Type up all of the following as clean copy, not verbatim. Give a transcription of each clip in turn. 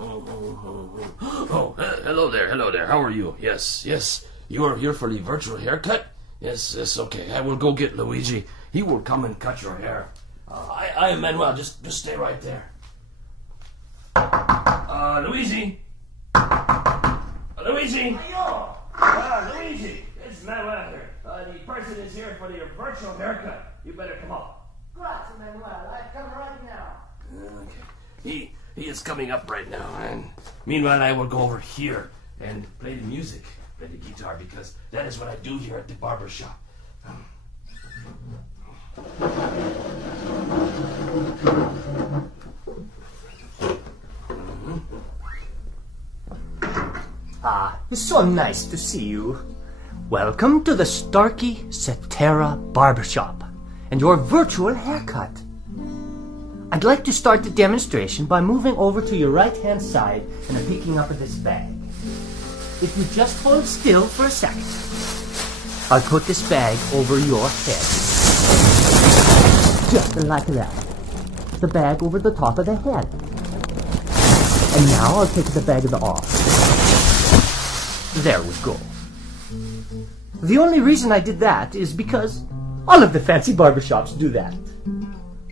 Oh, hello there. How are you? Yes. You are here for the virtual haircut? Yes, okay. I will go get Luigi. He will come and cut your hair. I am Manuel. Just stay right there. Luigi. Luigi. Luigi. It's Manuel here. The person is here for your virtual haircut. You better come up. Grazie, Manuel. I come right now. Okay. He is coming up right now, and meanwhile I will go over here and play the music, play the guitar, because that is what I do here at the barbershop. It's so nice to see you. Welcome to the Starkey Cetera Barbershop and your virtual haircut. I'd like to start the demonstration by moving over to your right-hand side and picking up this bag. If you just hold still for a second, I'll put this bag over your head. Just like that. The bag over the top of the head. And now I'll take the bag off. There we go. The only reason I did that is because all of the fancy barbershops do that.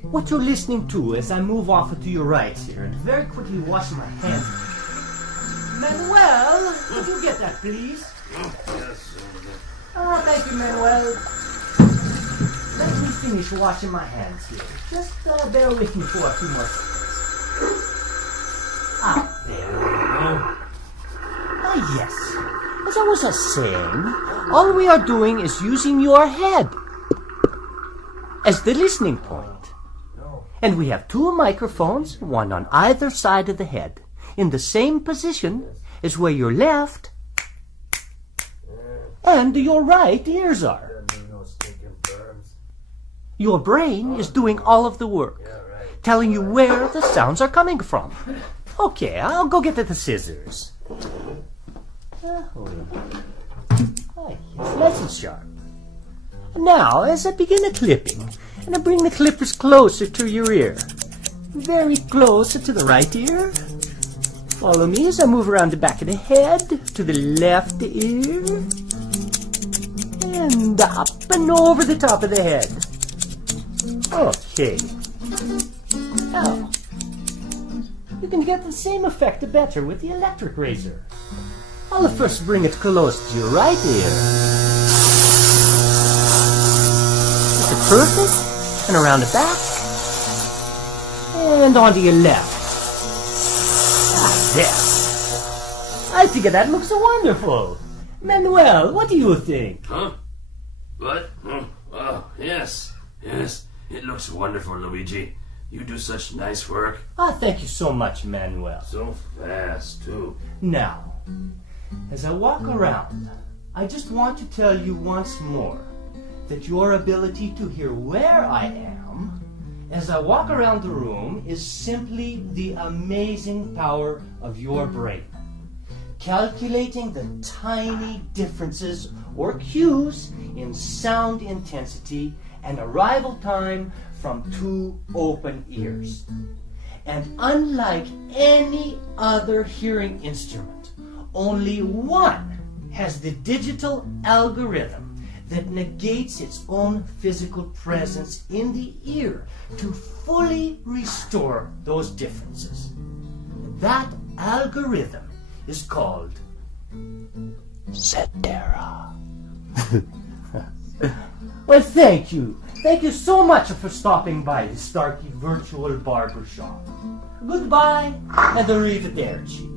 What you're listening to as I move off to your right here and very quickly wash my hands. Manuel, could you get that, please? Yes. Thank you, Manuel. Let me finish washing my hands here. Just bear with me for a few more seconds. There we go. Yes. As I was saying, all we are doing is using your head as the listening point. And we have two microphones, one on either side of the head, in the same position as where your left and your right ears are. Your brain is doing all of the work, telling you where the sounds are coming from. Okay, I'll go get the scissors. Nice and sharp. Now, as I begin the clipping, and I bring the clippers closer to your ear, very close to the right ear. Follow me as I move around the back of the head to the left ear, and up and over the top of the head. Okay. Now, you can get the same effect better with the electric razor. I'll first bring it close to your right ear. Just across it, and around the back, and onto your left. There. I think that looks wonderful. Manuel, what do you think? Huh? What? Oh, yes. It looks wonderful, Luigi. You do such nice work. Thank you so much, Manuel. So fast, too. Now, as I walk around, I just want to tell you once more that your ability to hear where I am as I walk around the room is simply the amazing power of your brain. Calculating the tiny differences or cues in sound intensity and arrival time from two open ears. And unlike any other hearing instrument, only one has the digital algorithm that negates its own physical presence in the ear to fully restore those differences. That algorithm is called Cetera. Well, thank you. Thank you so much for stopping by the Starkey Virtual Barbershop. Goodbye and arrivederci.